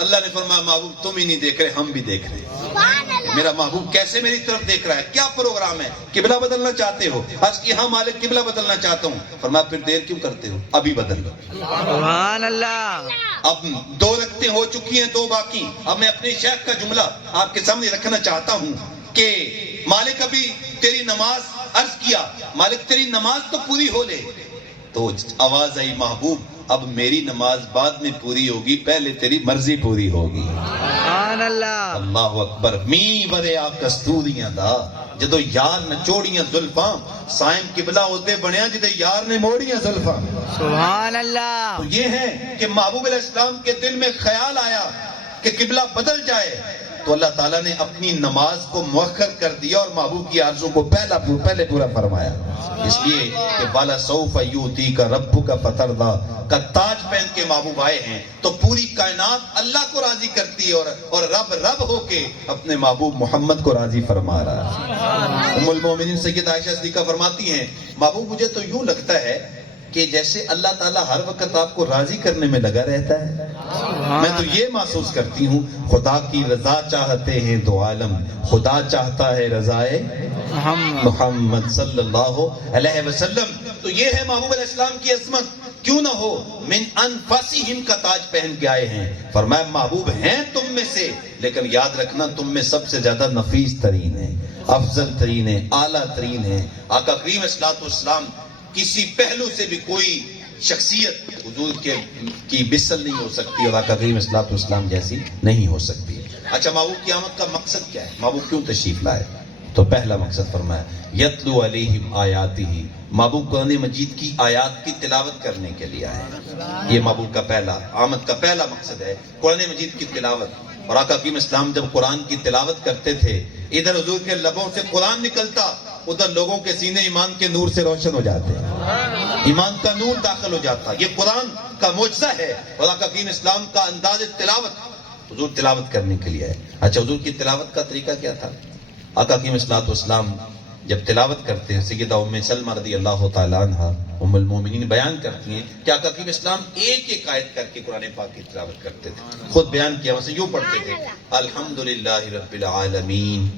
اللہ نے فرمایا محبوب تم ہی نہیں دیکھ رہے، ہم بھی دیکھ رہے ہیں. میرا محبوب کیسے میری طرف دیکھ رہا ہے، کیا پروگرام ہے. قبلہ بدلنا چاہتے ہو؟ آج کی ہاں مالک قبلہ بدلنا چاہتا ہوں. فرمایا پھر دیر کیوں کرتے ہو، ابھی بدل لو. سبحان اللہ. اب 2 رکعتیں ہو چکی ہیں، 2 باقی. اب میں اپنے شیخ کا جملہ آپ کے سامنے رکھنا چاہتا ہوں کہ مالک ابھی تیری نماز، عرض کیا مالک تیری نماز تو پوری ہو لے. تو آواز آئی محبوب اب میری نماز بعد میں پوری ہوگی، پہلے تیری مرضی پوری ہوگی. سبحان اللہ. اللہ اکبر. می برے آ کستوریاں دا جدو یار نچوڑیاں زلفاں، سائم قبلہ ہوتے بنیا جدے یار نے موڑیاں زلفاں. سبحان اللہ. تو یہ ہے کہ محبوب علیہ السلام کے دل میں خیال آیا کہ قبلہ بدل جائے تو اللہ تعالیٰ نے اپنی نماز کو مؤخر کر دیا اور محبوب کی آرزو کو پہلے پورا فرمایا. اس لیے کہ بالا سوف یؤتیک ربک فترضی کا تاج پہن کے محبوب آئے ہیں تو پوری کائنات اللہ کو راضی کرتی ہے اور رب ہو کے اپنے محبوب محمد کو راضی فرما رہا ہے. ام المومنین سیدہ عائشہ صدیقہ فرماتی ہیں محبوب مجھے تو یوں لگتا ہے کہ جیسے اللہ تعالیٰ ہر وقت آپ کو راضی کرنے میں لگا رہتا ہے. میں تو یہ محسوس کرتی ہوں خدا کی رضا چاہتے ہیں دو عالم، خدا چاہتا ہے رضائے محمد صلی اللہ علیہ وسلم. تو یہ ہے محبوب علیہ السلام کی عظمت. کیوں نہ ہو من انفاسہم کا تاج پہن کے آئے ہیں. فرمایا محبوب ہیں تم میں سے، لیکن یاد رکھنا تم میں سب سے زیادہ نفیس ترین ہے، افضل ترین ہے، اعلیٰ ترین ہے. آقا کریم الصلوۃ والسلام کسی پہلو سے بھی کوئی شخصیت حضور کی مثل نہیں ہو سکتی اور آقا کریم الصلوۃ والسلام جیسی نہیں ہو سکتی. اچھا محبوب کی آمد کا مقصد کیا ہے، محبوب کیوں تشریف لائے؟ تو پہلا مقصد فرمایا یتلو علیہم آیاتہ. محبوب قرآن مجید کی آیات کی تلاوت کرنے کے لیے آئے. یہ محبوب کا آمد کا پہلا مقصد ہے قرآن مجید کی تلاوت. اور آقا کریم اسلام جب قرآن کی تلاوت کرتے تھے ادھر حضور کے لبوں سے قرآن نکلتا ادھر لوگوں کے سینے ایمان کے نور سے روشن ہو جاتے ہیں، ایمان کا نور داخل ہو جاتا ہے۔ یہ قرآن کا معجزہ ہے۔ خدا کا دین اسلام کا انداز تلاوت، حضور تلاوت کرنے کے لیے ہے۔ اچھا، حضور کی تلاوت کا طریقہ کیا تھا؟ آقا کی صلوات و سلام جب تلاوت کرتے ہیں، سیدہ ام سلمہ رضی اللہ تعالیٰ عنہ ام المومنین بیان کرتی ہیں کہ آقا کی اسلام ایک ایک آیت کر کے قرآن پاک کی تلاوت کرتے تھے۔ خود بیان کیا، ویسے یوں پڑھتے تھے: الحمدللہ رب العالمین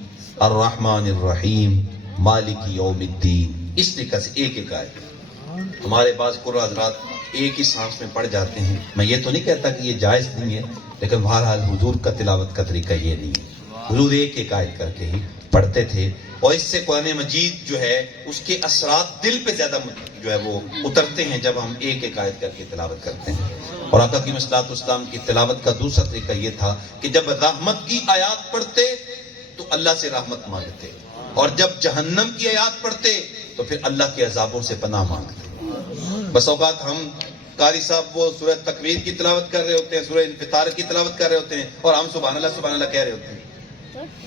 الرحمن الرحیم مالک یوم الدین، اس طریقے سے ایک ایک آیت۔ ہمارے بعض قرآن حضرات ایک ہی سانس میں پڑھ جاتے ہیں۔ میں یہ تو نہیں کہتا کہ یہ جائز نہیں ہے، لیکن بہرحال حضور کا تلاوت کا طریقہ یہ نہیں ہے۔ حضور ایک ایک آیت کر کے ہی پڑھتے تھے، اور اس سے قرآن مجید جو ہے اس کے اثرات دل پہ زیادہ جو ہے وہ اترتے ہیں جب ہم ایک ایک آیت کر کے تلاوت کرتے ہیں۔ اور آقا کی صلوات و سلام کی تلاوت کا دوسرا طریقہ یہ تھا کہ جب رحمت کی آیات پڑھتے تو اللہ سے رحمت مانگتے، اور جب جہنم کی آیات پڑھتے تو پھر اللہ کے عذابوں سے پناہ مانگتے۔ بس اوقات ہم قاری صاحب وہ سورہ تکویر کی تلاوت کر رہے ہوتے ہیں، سورہ انفطار کی تلاوت کر رہے ہوتے ہیں، اور ہم سبحان اللہ کہہ رہے ہوتے ہیں،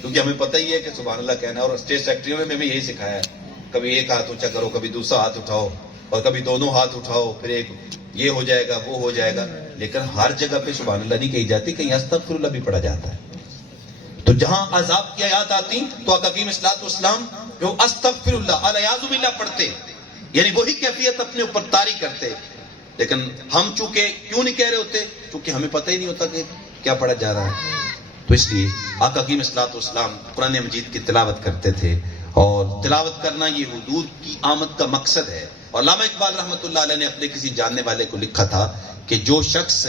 کیونکہ ہمیں پتہ ہی ہے کہ سبحان اللہ کہنا ہے۔ اور اسٹیج سیکرٹریوں نے ہمیں یہی سکھایا ہے، کبھی ایک ہاتھ اونچا کرو، کبھی دوسرا ہاتھ اٹھاؤ، اور کبھی دونوں ہاتھ اٹھاؤ، پھر ایک یہ ہو جائے گا وہ ہو جائے گا، لیکن ہر جگہ پہ سبحان اللہ نہیں کہی جاتی، کہیں استغفر اللہ بھی پڑھا جاتا ہے۔ تو جہاں عذاب کی آیات آتی تو آقا کی صلوات و سلام جو استغفر اللہ الیاذ باللہ پڑھتے، یعنی وہی کیفیت اپنے اوپر طاری کرتے۔ لیکن ہم چونکہ کیوں نہیں کہہ رہے ہوتے؟ چونکہ ہمیں پتہ ہی نہیں ہوتا کہ کیا پڑھا جا رہا ہے۔ تو اس لیے آقا کی صلوات و سلام قرآن مجید کی تلاوت کرتے تھے، اور تلاوت کرنا یہ حضور کی آمد کا مقصد ہے۔ اور علامہ اقبال رحمۃ اللہ علیہ نے اپنے کسی جاننے والے کو لکھا تھا کہ جو شخص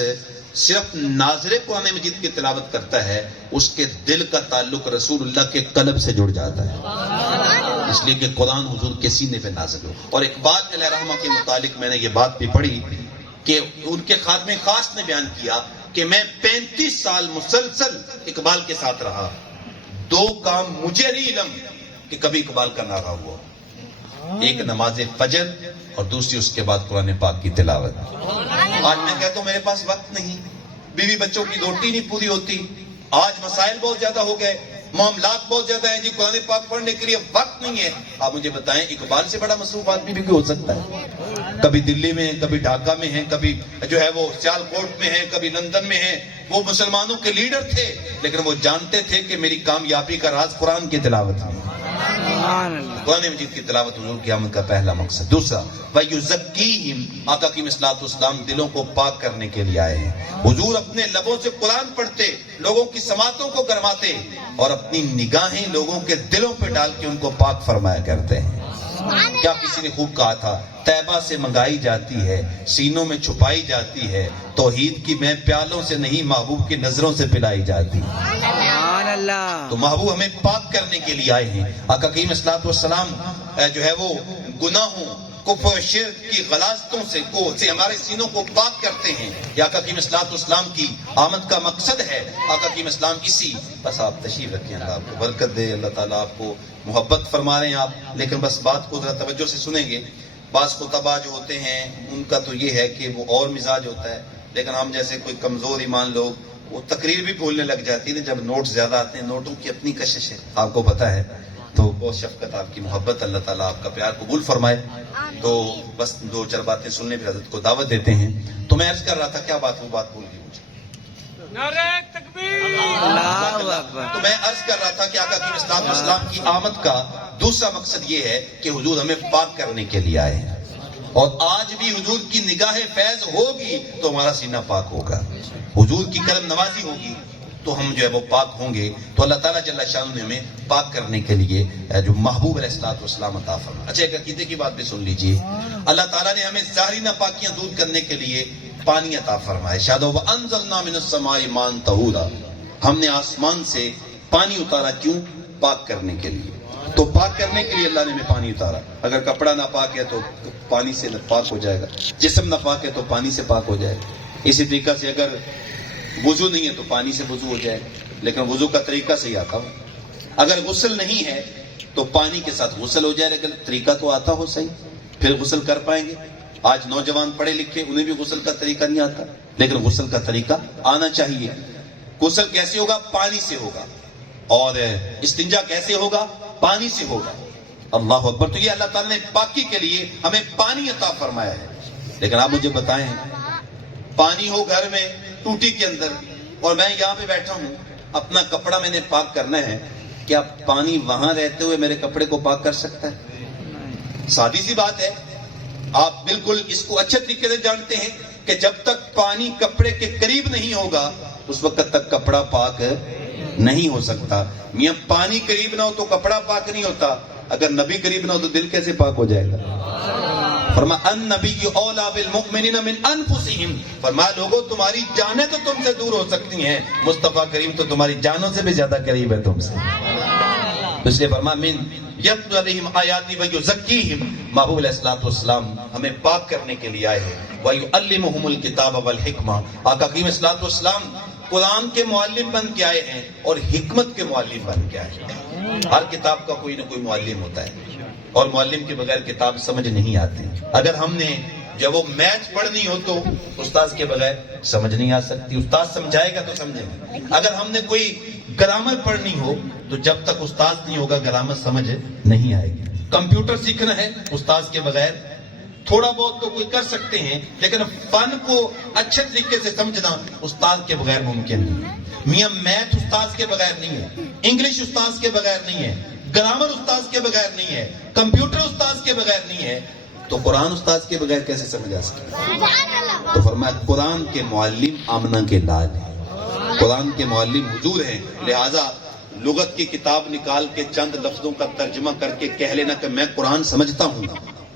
صرف ناظر قرآن مجید کی تلاوت کرتا ہے، اس کے دل کا تعلق رسول اللہ کے قلب سے جڑ جاتا ہے، اس لیے کہ قرآن حضور کے سینے پہ نازل ہو۔ اور اقبال علیہ رحمہ کے متعلق میں نے یہ بات بھی پڑھی کہ ان کے خادم خاص نے بیان کیا کہ میں 35 سال مسلسل اقبال کے ساتھ رہا، دو کام مجھے نہیں علم کہ کبھی اقبال کا نعرہ ہوا، ایک نماز فجر اور دوسری اس کے بعد قرآن پاک کی تلاوت۔ آج میں کہتا ہوں میرے پاس وقت نہیں، بیوی بچوں کی روٹی نہیں پوری ہوتی، آج مسائل بہت زیادہ ہو گئے، معاملات بہت زیادہ ہیں، جی قرآن پاک پڑھنے کے لیے وقت نہیں ہے۔ آپ مجھے بتائیں اقبال سے بڑا مصروف آدمی بھی ہو سکتا ہے؟ کبھی دلی میں ہیں، کبھی ڈھاکہ میں ہیں، کبھی جو ہے وہ سیال کوٹ میں ہیں، کبھی لندن میں ہیں۔ وہ مسلمانوں کے لیڈر تھے، لیکن وہ جانتے تھے کہ میری کامیابی کا راز قرآن کی تلاوت ہے۔ قرآن مجید کی تلاوت حضور کی آمد کا پہلا مقصد۔ دوسرا وَيُزَكِّيهِمْ، آقا کی صلوات و سلام دلوں کو پاک کرنے کے لیے آئے ہیں۔ حضور اپنے لبوں سے قرآن پڑھتے، لوگوں کی سماعتوں کو گرماتے، اور اپنی نگاہیں لوگوں کے دلوں پہ ڈال کے ان کو پاک فرمایا کرتے ہیں۔ کیا کسی نے خوب کہا تھا، طیبہ سے منگائی جاتی ہے، سینوں میں چھپائی جاتی ہے، توحید کی میں پیالوں سے نہیں محبوب کی نظروں سے پلائی جاتی۔ تو محبوب ہمیں پاک کرنے کے لیے آئے ہیں۔ آقا کریم صلی اللہ علیہ وسلم جو ہے وہ گناہوں، کفر و شرک کی غلاظتوں سے ہمارے سینوں کو پاک کرتے ہیں۔ یہ آقا کریم صلی اللہ علیہ وسلم کی آمد کا مقصد ہے۔ آقا کریم اسلام اسی، بس آپ تشریف رکھیں، اللہ آپ کو برکت دے، اللہ تعالیٰ آپ کو محبت فرما رہے ہیں آپ، لیکن بس بات کو ذرا توجہ سے سنیں گے۔ بعض خطبہ جو ہوتے ہیں ان کا تو یہ ہے کہ وہ اور مزاج ہوتا ہے، لیکن ہم جیسے کوئی کمزور ایمان لوگ وہ تقریر بھی بھولنے لگ جاتی ہے جب نوٹ زیادہ آتے ہیں۔ نوٹوں کی اپنی کشش ہے، آپ کو پتہ ہے، تو بہت شفقت، آپ کی محبت، اللہ تعالیٰ آپ کا پیار قبول فرمائے۔ تو بس دو چار باتیں سننے پہ حضرت کو دعوت دیتے ہیں۔ تو میں عرض کر رہا تھا، کیا بات، وہ بات بھول گئی مجھے، نعرہ تکبیر، اللہ اکبر۔ تو میں عرض کر رہا تھا کہ آقا کی صلی اللہ علیہ وسلم کی آمد کا دوسرا مقصد یہ ہے کہ حضور ہمیں پاک کرنے کے لیے آئے ہیں، اور آج بھی حضور کی نگاہ فیض ہوگی تو ہمارا سینہ پاک ہوگا، حضور کی قلم نوازی ہوگی تو ہم جو ہے وہ پاک ہوں گے۔ تو اللہ تعالیٰ جل شانہ نے ہمیں پاک کرنے کے لیے جو محبوب علیہ الصلوۃ والسلام عطا فرمایا۔ اچھا، ایک عقیدے کی بات بھی سن لیجئے، اللہ تعالیٰ نے ہمیں ظاہری ناپاکیاں دور کرنے کے لیے پانی عطا فرمایا۔ شاہد وَأَنزَلْنَا مِنَ السَّمَاءِ مَاءً طَهُورًا، ہم نے آسمان سے پانی اتارا، کیوں؟ پاک کرنے کے لیے۔ تو پاک کرنے کے لیے اللہ نے ہمیں پانی اتارا۔ اگر کپڑا ناپاک ہے تو پانی سے پاک ہو جائے گا، جسم ناپاک ہے تو پانی سے پاک ہو جائے گا۔ اسی طریقہ سے اگر وضو نہیں ہے تو پانی سے وضو ہو جائے گا، لیکن وضو کا طریقہ صحیح آتا ہو۔ اگر غسل نہیں ہے تو پانی کے ساتھ غسل ہو جائے، لیکن طریقہ تو آتا ہو صحیح، پھر غسل کر پائیں گے۔ آج نوجوان پڑھے لکھے، انہیں بھی غسل کا طریقہ نہیں آتا، لیکن غسل کا طریقہ آنا چاہیے۔ غسل کیسے ہوگا؟ پانی سے ہوگا۔ اور استنجا کیسے ہوگا؟ پانی سے ہوگا۔ اللہ اکبر. تو یہ اللہ تعالیٰ نے پاکی کے لیے ہمیں پانی عطا فرمایا ہے. لیکن آپ مجھے بتائیں, پانی ہو گھر میں ٹوٹی کے اندر, اور میں یہاں پہ بیٹھا ہوں, اپنا کپڑا میں نے پاک کرنا ہے, کیا پانی وہاں رہتے ہوئے میرے کپڑے کو پاک کر سکتا ہے؟ سادی سی بات ہے. آپ بالکل اس کو اچھے طریقے سے جانتے ہیں کہ جب تک پانی کپڑے کے قریب نہیں ہوگا اس وقت تک کپڑا پاک نہیں ہو سکتا. میاں پانی قریب نہ ہو تو کپڑا پاک نہیں ہوتا, اگر نبی قریب نہ ہو تو دل کیسے پاک ہو جائے گا؟ فرمایا النبی اولا بالمؤمنین من انفسہم, فرمایا لوگوں تمہاری جانیں تو تم سے دور ہو سکتی ہیں, مصطفیٰ کریم تو تمہاری جانوں سے بھی زیادہ قریب ہے تم سے. اس لیے فرمایا من یتلو علیہم آیاتی ویزکیہم, محبوب علیہ الصلوۃ والسلام ہمیں پاک کرنے کے لیے آئے ہیں. ویعلمہم الکتاب والحکمہ, آقا کریم صلی اللہ علیہ وسلم قرآن کے معلم بن کے آئے ہیں اور حکمت کے معلم بن کے آئے ہیں. ہر کتاب کا کوئی نہ کوئی معلم ہوتا ہے, اور معلم کے بغیر کتاب سمجھ نہیں آتی. اگر ہم نے جب وہ میتھ پڑھنی ہو تو استاذ کے بغیر سمجھ نہیں آ سکتی, استاذ سمجھائے گا تو سمجھیں گے. اگر ہم نے کوئی گرامر پڑھنی ہو تو جب تک استاذ نہیں ہوگا گرامر سمجھ نہیں آئے گی. کمپیوٹر سیکھنا ہے استاذ کے بغیر تھوڑا بہت تو کوئی کر سکتے ہیں, لیکن فن کو اچھے طریقے سے سمجھنا استاذ کے بغیر ممکن نہیں ہے. میاں میتھ استاذ کے بغیر نہیں ہے, انگلش استاذ کے بغیر نہیں ہے, گرامر استاذ کے بغیر نہیں ہے, کمپیوٹر استاذ کے بغیر نہیں ہے, تو قرآن استاذ کے بغیر کیسے سمجھ آ سکے؟ تو فرمایا قرآن کے معلم آمنہ کے لال ہیں, قرآن کے معلم حضور ہیں. لہٰذا لغت کی کتاب نکال کے چند لفظوں کا ترجمہ کر کے کہہ لینا کہ میں قرآن سمجھتا ہوں,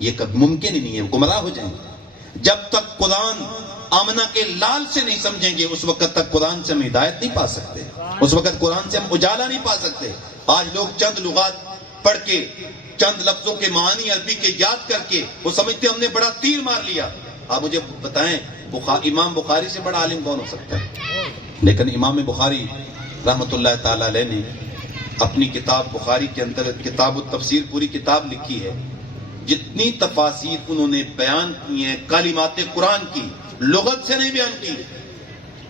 یہ کبھی ممکن ہی نہیں ہے, گمراہ ہو جائیں گے. جب تک قرآن آمنہ کے لال سے نہیں سمجھیں گے اس وقت تک قرآن سے ہم ہدایت نہیں پا سکتے, اس وقت قرآن سے ہم اجالا نہیں پا سکتے. آج لوگ چند لغات پڑھ کے چند لفظوں کے معانی عربی کے یاد کر کے وہ سمجھتے ہم نے بڑا تیر مار لیا. آپ مجھے بتائیں امام بخاری سے بڑا عالم کون ہو سکتا ہے؟ لیکن امام بخاری رحمت اللہ تعالی علیہ نے اپنی کتاب بخاری کے اندر کتاب التفسیر پوری کتاب لکھی ہے. جتنی تفاسیر انہوں نے بیان کی ہیں کلمات قرآن کی, لغت سے نہیں بیان کی,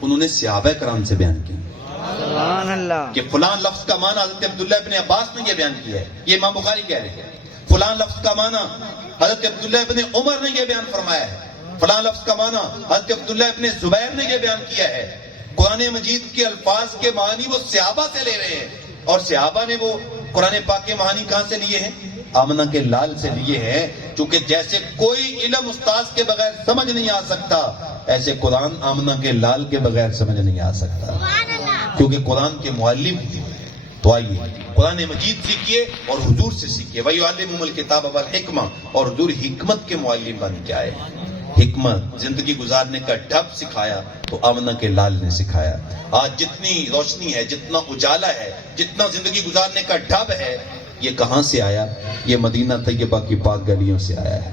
انہوں نے صحابہ کرام سے بیان کی. سبحان اللہ. کہ فلان لفظ کا معنی حضرت عبداللہ ابن عباس نے یہ بیان کیا ہے, یہ امام بخاری کہہ رہے ہیں. فلان لفظ کا معنی حضرت عبداللہ ابن عمر نے یہ بیان فرمایا ہے. فلان لفظ کا معنی حضرت عبداللہ ابن زبیر نے یہ بیان کیا ہے. قرآن مجید کے الفاظ کے معنی وہ صحابہ سے لے رہے ہیں, اور صحابہ نے وہ قرآن پاک کے معنی کہاں سے لیے ہیں؟ آمنہ کے لال سے لیے ہیں. چونکہ جیسے کوئی علم استاذ کے بغیر سمجھ نہیں آ سکتا, ایسے قرآن آمنہ کے لال کے بغیر سمجھ نہیں آ سکتا, کیونکہ قرآن کے معلم. تو آئیے قرآن مجید سیکھیے اور حضور سے سیکھیے. وَيُعَلِّمُهُمُ الْكِتَابَ وَالْحِکْمَةَ, اور حضور حکمت کے معلم بن کے آئے. حکمت زندگی گزارنے کا ڈھب سکھایا تو آمنہ کے لال نے سکھایا. آج جتنی روشنی ہے, جتنا اجالا ہے, جتنا زندگی گزارنے کا ڈھب ہے, یہ کہاں سے آیا؟ یہ مدینہ طیبہ کی پاک گلیوں سے آیا ہے.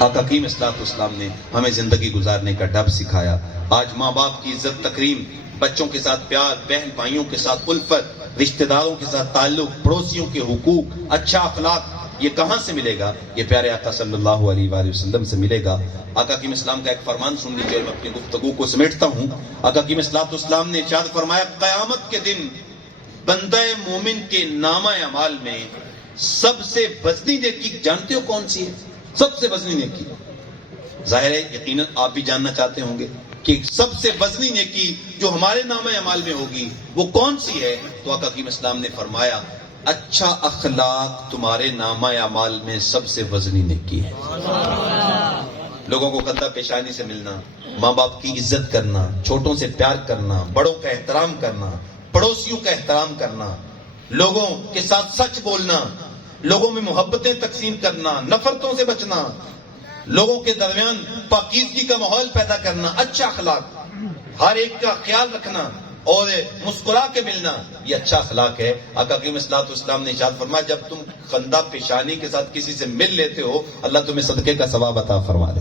آقا کریم صلی اللہ علیہ وسلم نے ہمیں زندگی گزارنے کا ڈھب سکھایا. آج ماں باپ کی عزت تکریم, بچوں کے ساتھ پیار, بہن بھائیوں کے ساتھ الفت, رشتہ داروں کے ساتھ تعلق, پڑوسیوں کے حقوق, اچھا اخلاق, یہ کہاں سے ملے گا؟ یہ پیارے آقا صلی اللہ علیہ وآلہ وسلم سے ملے گا. آقا کریم اسلام کا ایک فرمان سن لیجیے اور میں اپنی گفتگو کو سمیٹتا ہوں. آقا کریم صلی اللہ علیہ وسلم نے ارشاد فرمایا, قیامت کے دن بندہ مومن کے نامہ اعمال میں سب سے وزنی نیکی جانتے ہو کون سی ہے؟ سب سے وزنی نیکی, ظاہر ہے یقیناً آپ بھی جاننا چاہتے ہوں گے کہ سب سے وزنی نیکی جو ہمارے نامہ اعمال میں ہوگی وہ کون سی ہے؟ تو آقا کریم اسلام نے فرمایا, اچھا اخلاق تمہارے نامہ اعمال میں سب سے وزنی نیکی ہے. لوگوں کو کندھا پیشانی سے ملنا, ماں باپ کی عزت کرنا, چھوٹوں سے پیار کرنا, بڑوں کا احترام کرنا, پڑوسیوں کا احترام کرنا, لوگوں کے ساتھ سچ بولنا, لوگوں میں محبتیں تقسیم کرنا, نفرتوں سے بچنا, لوگوں کے درمیان پاکیزگی کا ماحول پیدا کرنا, اچھا اخلاق, ہر ایک کا خیال رکھنا اور مسکرا کے ملنا, یہ اچھا اخلاق ہے. آقا کریم صلی اللہ علیہ وسلم نے ارشاد فرمایا, جب تم خندہ پیشانی کے ساتھ کسی سے مل لیتے ہو اللہ تمہیں صدقے کا ثواب عطا فرما دے.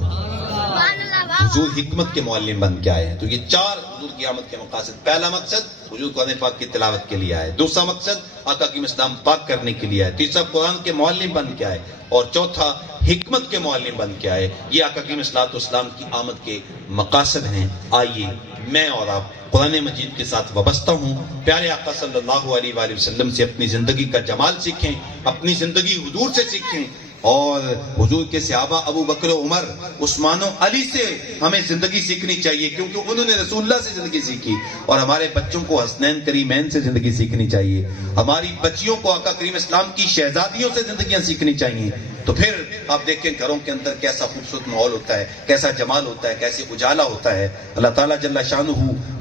حضور حکمت کے معلم بن کے آئے ہیں. تو یہ 4 حضور کی آمد کے مقاصد. پہلا مقصد حضور قرآن پاک کی تلاوت کے لیے آئے. دوسرا مقصد آقا کی اسلام پاک کرنے کے لیے آئے. تیسرا قرآن کے معلم بن کے آئے. اور چوتھا حکمت کے معلم بن کے آئے. یہ آقا کی اسلام کی آمد کے مقاصد ہیں. آئیے میں اور آپ قرآن مجید کے ساتھ وابستہ ہوں, پیارے آقا صلی اللہ علیہ وآلہ وسلم سے اپنی زندگی کا جمال سیکھیں, اپنی زندگی حضور سے سیکھیں, اور حضور کے صحابہ ابو بکر و عمر, عثمان و علی سے ہمیں زندگی سیکھنی چاہیے, کیونکہ انہوں نے رسول اللہ سے زندگی سیکھی. اور ہمارے بچوں کو حسنین کریمین سے زندگی سیکھنی چاہیے. ہماری بچیوں کو آقا کریم اسلام کی شہزادیوں سے زندگیاں سیکھنی چاہیے. تو پھر آپ دیکھیں گھروں کے اندر کیسا خوبصورت ماحول ہوتا ہے, کیسا جمال ہوتا ہے, کیسے اجالا ہوتا ہے. اللہ تعالیٰ جل شانہ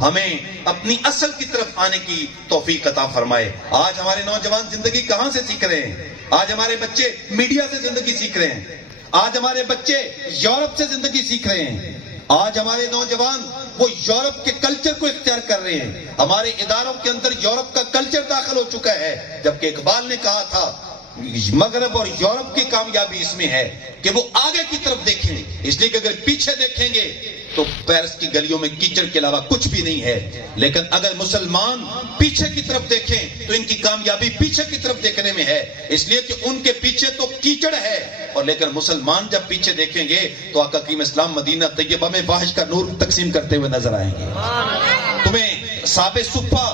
ہمیں اپنی اصل کی طرف آنے کی توفیق عطا فرمائے. آج ہمارے نوجوان زندگی کہاں سے سیکھ رہے ہیں؟ آج ہمارے بچے میڈیا سے زندگی سیکھ رہے ہیں. آج ہمارے بچے یورپ سے زندگی سیکھ رہے ہیں. آج ہمارے نوجوان وہ یورپ کے کلچر کو اختیار کر رہے ہیں. ہمارے اداروں کے اندر یورپ کا کلچر داخل ہو چکا ہے, جبکہ اقبال نے کہا تھا مغرب اور یورپ کی کامیابی اس میں ہے کہ وہ آگے کی طرف دیکھیں, اس لیے کہ اگر پیچھے دیکھیں گے تو پیرس کی گلیوں میں کیچڑ کے علاوہ کچھ بھی نہیں ہے. لیکن اگر مسلمان پیچھے کی طرف دیکھیں تو ان کی کامیابی پیچھے کی طرف دیکھنے میں ہے, اس لیے کہ ان کے پیچھے تو کیچڑ ہے. اور لیکن مسلمان جب پیچھے دیکھیں گے تو آقا کریم اسلام مدینہ طیبہ میں فاحش کا نور تقسیم کرتے ہوئے نظر آئیں گے. تمہیں صحاب صفہ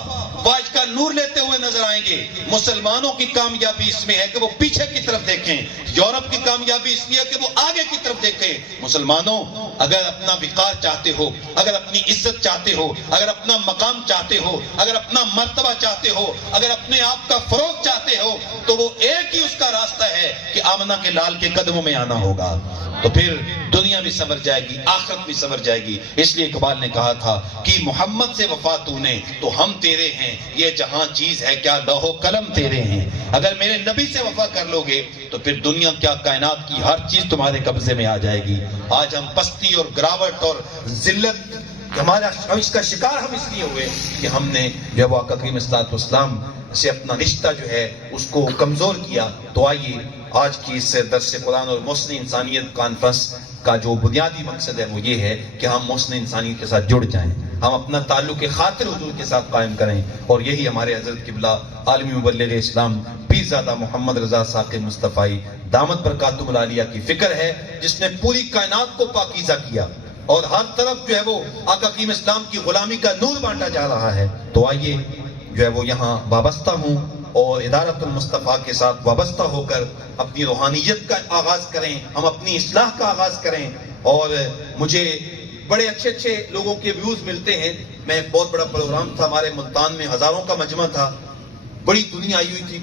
فاحش کا نور لیتے ہوئے نظر آئیں گے. مسلمانوں کی کامیابی اس میں ہے کہ وہ پیچھے کی طرف دیکھیں, یورپ کی کامیابی اس لیے کہ وہ آگے کی طرف دیکھیں. مسلمانوں اگر اپنا وقار چاہتے ہو, اگر اپنی عزت چاہتے ہو, اگر اپنا مقام چاہتے ہو, اگر اپنا مرتبہ چاہتے ہو, اگر اپنے آپ کا فروغ چاہتے ہو, تو وہ ایک ہی اس کا راستہ ہے کہ آمنہ کے لال کے قدموں میں آنا ہوگا. تو پھر دنیا بھی سنور جائے گی, آخرت بھی سنور جائے گی. اس لیے اقبال نے کہا تھا کہ محمد سے وفا تو نے تو ہم تیرے ہیں, یہ جہاں چیز ہے کیا لوح و قلم تیرے ہیں. اگر میرے نبی سے وفا کر لو گے تو پھر دنیا کیا کائنات کی ہر چیز تمہارے قبضے میں آ جائے گی. آج ہم پستی اور گراوٹ اور ذلت ہمارا اس کا شکار ہم اس لیے ہوئے کہ ہم نے جب آقا کریم صلی اللہ علیہ وسلم سے اپنا رشتہ جو ہے اس کو کمزور کیا. تو آئیے آج کی اس درس قرآن اور محسن انسانیت کانفرنس کا جو بنیادی مقصد ہے وہ یہ ہے کہ ہم محسن انسانیت کے ساتھ جڑ جائیں, ہم اپنا تعلق خاطر حضور کے ساتھ قائم کریں. اور یہی ہمارے حضرت قبلہ عالمی مبلغ اسلام پیرزادہ محمد رضا ثاقب مصطفی دامت برکاتہم العالیہ کی فکر ہے, جس نے پوری کائنات کو پاکیزہ کیا اور ہر طرف جو ہے وہ آقا کریم اسلام کی غلامی کا نور بانٹا جا رہا ہے. تو آئیے جو ہے وہ یہاں وابستہ ہوں اور ادارت المصطفیٰ کے ساتھ وابستہ ہو کر اپنی روحانیت کا آغاز کریں, ہم اپنی اصلاح کا آغاز کریں. اور مجھے بڑے اچھے اچھے لوگوں کے ویوز ملتے ہیں. میں ایک بہت بڑا پروگرام تھا ہمارے ملتان میں, ہزاروں کا مجمع تھا, بڑی دنیا آئی ہوئی تھی,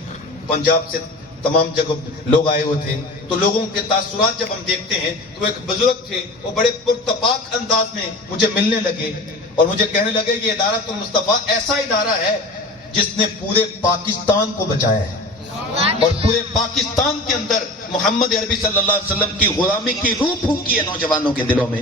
پنجاب سے تمام جگہ لوگ آئے ہوئے تھے. تو لوگوں کے تاثرات جب ہم دیکھتے ہیں تو ایک بزرگ تھے, وہ بڑے پرتپاک انداز میں مجھے ملنے لگے اور مجھے کہنے لگے یہ ادارت المصطفیٰ ایسا ادارہ ہے جس نے پورے پاکستان کو بچایا ہے, اور پورے پاکستان کے اندر محمد عربی صلی اللہ علیہ وسلم کی غلامی کی روح پھونکی ہے نوجوانوں کے دلوں میں,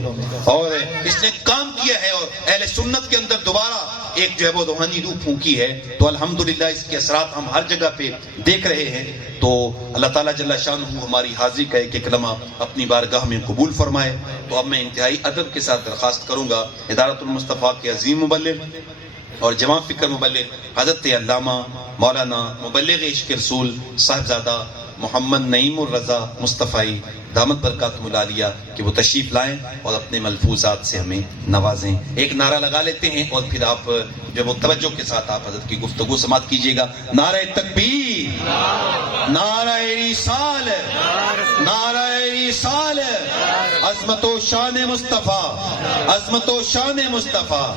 اور اس نے کام کیا ہے اور اہل سنت کے اندر دوبارہ ایک جو ہے وہ روحانی روح پھونکی ہے. تو الحمدللہ اس کے اثرات ہم ہر جگہ پہ دیکھ رہے ہیں. تو اللہ تعالیٰ جل شانہ ہماری حاضری کا ایک کلمہ اپنی بارگاہ میں قبول فرمائے. تو اب میں انتہائی ادب کے ساتھ درخواست کروں گا ادارت المصطفیٰ کے عظیم مبلغ اور جمع فکر مبلغ حضرت علامہ مولانا مبلغ عشق رسول صاحبزادہ محمد نعیم الرضا مصطفی دامت برکاتہم العالیہ کہ وہ تشریف لائیں اور اپنے ملفوظات سے ہمیں نوازیں. ایک نعرہ لگا لیتے ہیں اور پھر آپ جو وہ توجہ کے ساتھ آپ حضرت کی گفتگو سماعت کیجیے گا. نعرہ تکبیر, نعرہ رسال, نعرہ رسال, عظمت و شان مصطفیٰ, عظمت و شان مصطفیٰ.